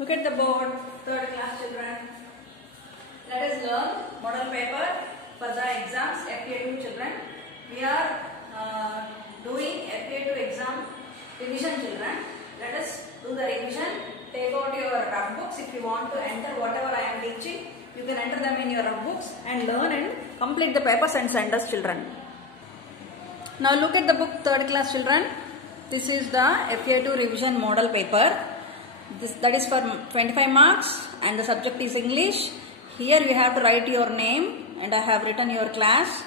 Look at the board, third class children. Let us learn model paper for the exams FA2 children. We are doing FA2 exam revision children. Let us do the revision. Take out your rough books. If you want to enter whatever I am teaching, you can enter them in your rough books and learn and complete the papers and send us children. Now look at the book, third class children. This is the FA2 revision model paper. That is for 25 marks and the subject is English. Here you have to write your name and I have written your class.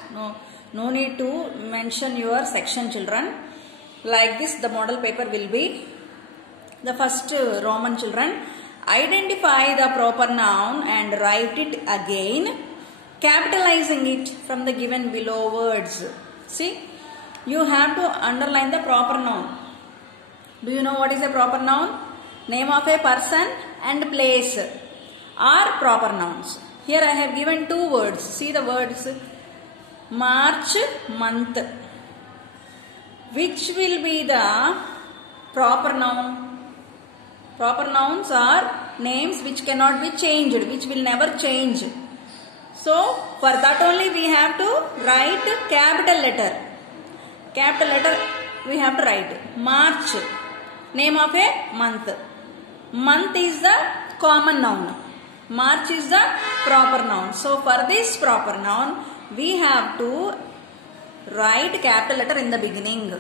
No need to mention your section children. Like this the model paper will be. The first Roman children. Identify the proper noun and write it again, capitalizing it from the given below words. See, you have to underline the proper noun. Do you know what is a proper noun? Name of a person and place are proper nouns. Here I have given two words. See the words March, month. Which will be the proper noun? Proper nouns are names which cannot be changed, which will never change. So for that only we have to write capital letter. Capital letter we have to write. March, name of a month. Month is the common noun. March is the proper noun. So for this proper noun, we have to write capital letter in the beginning.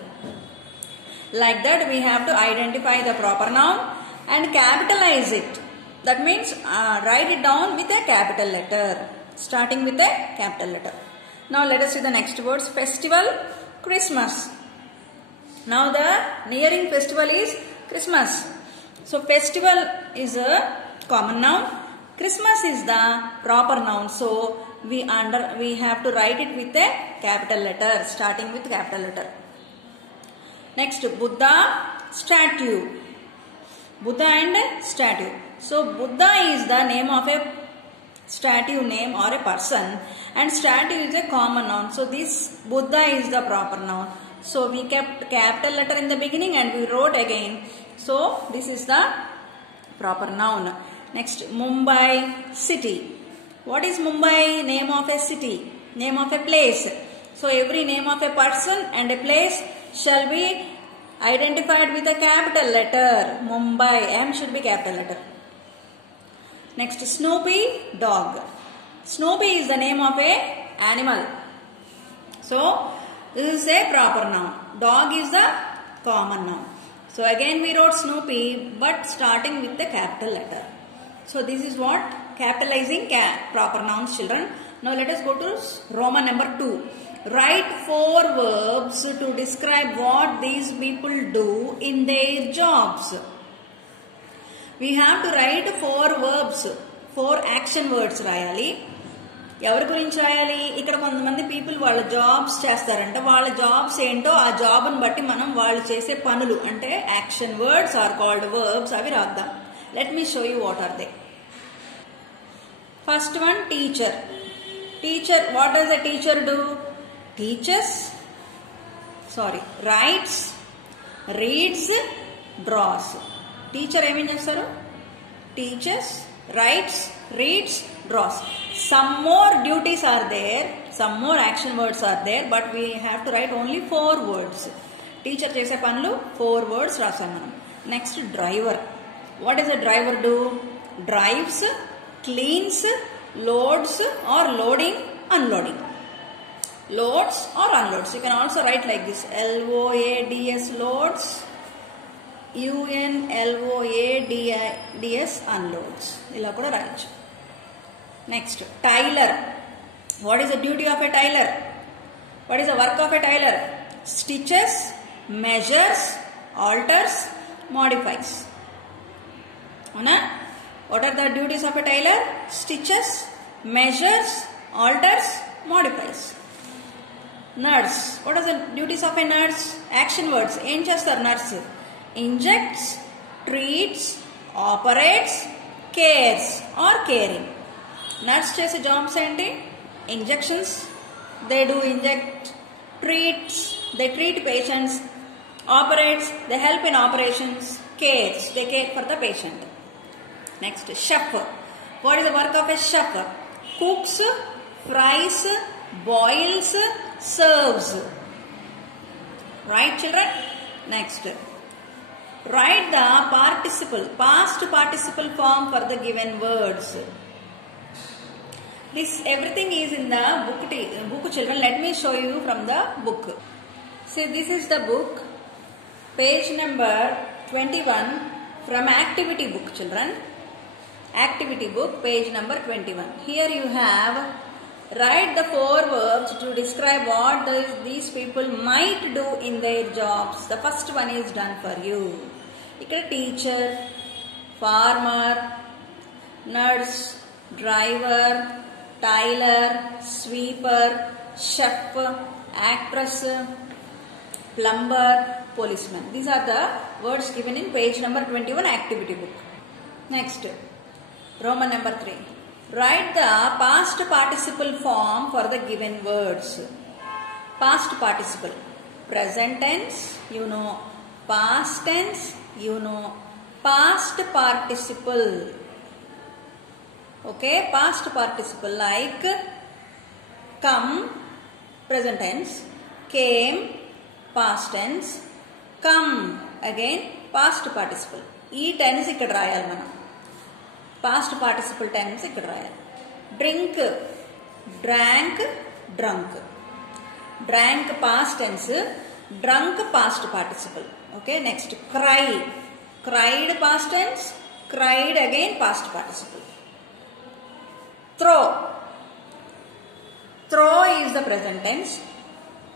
Like that we have to identify the proper noun and capitalize it. That means write it down with a capital letter. Starting with a capital letter. Now let us see the next words. Festival, Christmas. Now the nearing festival is Christmas. So festival is a common noun. Christmas is the proper noun. So we have to write it with a capital letter, starting with capital letter. Next, Buddha, statue. Buddha and statue. So Buddha is the name of a statue name or a person, and statue is a common noun. So this Buddha is the proper noun. So we kept capital letter in the beginning and we wrote again. So this is the proper noun. Next, Mumbai, city. What is Mumbai? Name of a city, name of a place. So every name of a person and a place shall be identified with a capital letter. Mumbai, M should be capital letter. Next, Snoopy, dog. Snoopy is the name of a animal. So this is a proper noun. Dog is the common noun. So again we wrote Snoopy but starting with the capital letter. So this is what capitalizing proper nouns children. Now let us go to Roman number 2. Write 4 verbs to describe what these people do in their jobs. We have to write 4 verbs, 4 action words రాయాలి. ఎవరి గురించి రాయాలి? ఇక్కడ కొంతమంది people వాళ్ళ jobs చేస్తారంట. వాళ్ళ jobs ఏంటో ఆ జాబ్ని బట్టి మనం వాళ్ళు చేసే పనులు అంటే action words are called verbs అవి రాద్దాం. Let me show you what are they. First one teacher. Teacher, what does the teacher do? Writes, reads, draws. Teacher ఏమేం చేస్తారు? Teachers, writes, reads, draws. Some more duties are there, some more action words are there, but we have to write only 4 words. Teacher చేసే పనులు 4 words రాసాం మనం. Next, driver. What does a driver do? Drives, cleans, loads or loading, unloading. Loads or unloads. You can also write like this. LOADS, loads. UNLOADS, unloads. ఇలా కూడా రాయొచ్చు. Next, tailor. What is the duty of a tailor? What is the work of a tailor? Stitches, measures, alters, modifies. అవునా? What are the duties of a tailor? Stitches, measures, alters, modifies. Nurse. What are the duties of a nurse? Action words. ఏం చేస్తారు nurse? Injects, treats, operates, cares or caring. Nurse చేసే jobs ఏంటి? Injections, they do inject, treats, they treat patients, operates, they help in operations, cares, they care for the patient. Next, chef. What is the work of a chef? Cooks, fries, boils, serves. Right, children? Next, write the participle, past participle form for the given words. This everything is in the book, children. Let me show you from the book. See, this is the book, page number 21 from activity book, children. Activity book, page number 21. Here you have, write the 4 verbs to describe what these people might do in their jobs. The first one is done for you. Ikkada teacher, farmer, nurse, driver, tailor, sweeper, chef, actress, plumber, policeman. These are the words given in page number 21 activity book. Next, Roman number 3. Write the past participle form for the given words. Past participle. Present tense, you know. Past tense, you know. Past participle. Okay, past participle like come, present tense. Came, past tense. Come, again, past participle. E tense ikkada rayali manam. Past participle tense ikkada rayali. Drink, drank, drunk. Drank past tense, drunk past participle. Okay, next, cry. Cried past tense, cried again past participle. Throw. Throw is the present tense.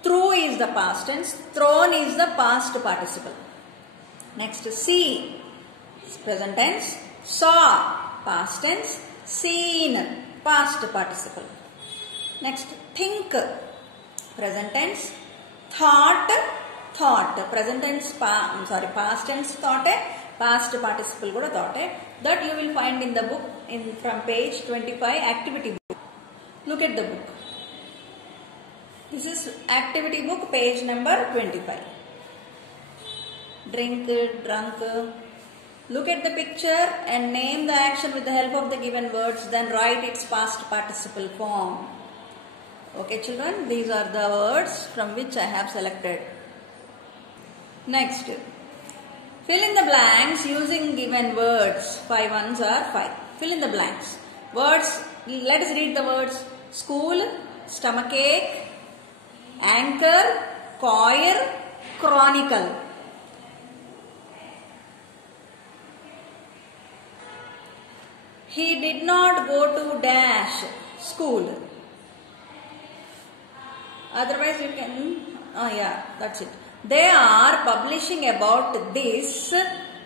Threw is the past tense. Thrown is the past participle. Next, see. Present tense. Saw, past tense. Seen, past participle. Next, think. Present tense. Thought, thought. Present tense, past tense thought, past participle kuda thought. That you will find in the book from page 25 activity book. Look at the book. This is activity book, page number 25. Drink, drunk. Look at the picture and name the action with the help of the given words, then write its past participle form. Okay, children, these are the words from which I have selected. Next, fill in the blanks using given words. 5 ones are 5. Fill in the blanks. Words, let us read the words. School, stomachache, anchor, choir, chronicle. He did not go to dash school. Otherwise you can, that's it. They are publishing about this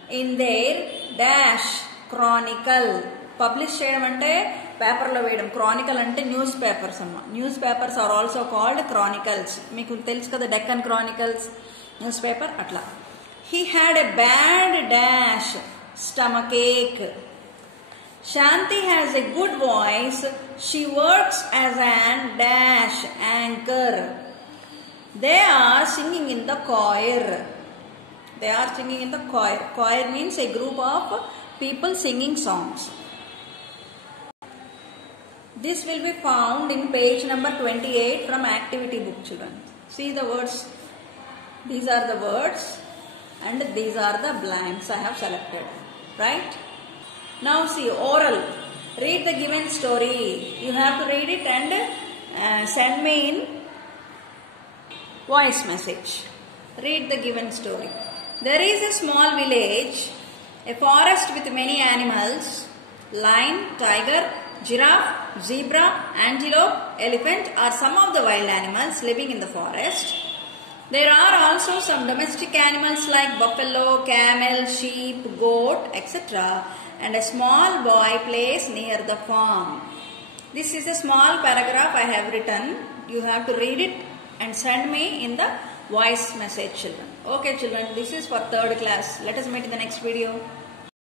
in their dash chronicle. Publish cheyadam ante paper lo veyadam. Chronicle ante newspapers amma. Newspapers are also called chronicles. Meeku telusu kada Deccan Chronicles newspaper atla. He had a bad dash stomachache. Shanti has a good voice. She works as an dash anchor. They are singing in the choir. They are singing in the choir. Choir means a group of people singing songs. This will be found in page number 28 from activity book, children. See the words. These are the words and these are the blanks I have selected. Right? Now see, oral. Read the given story. You have to read it and send me in voice message. Read the given story. There is a small village, a forest with many animals, lion, tiger, giraffe, zebra, antelope, elephant are some of the wild animals living in the forest. There are also some domestic animals like buffalo, camel, sheep, goat, etc. And a small boy plays near the farm. This is a small paragraph I have written. You have to read it and send me in the voice message, children. Okay, children, this is for 3rd class. Let us meet in the next video.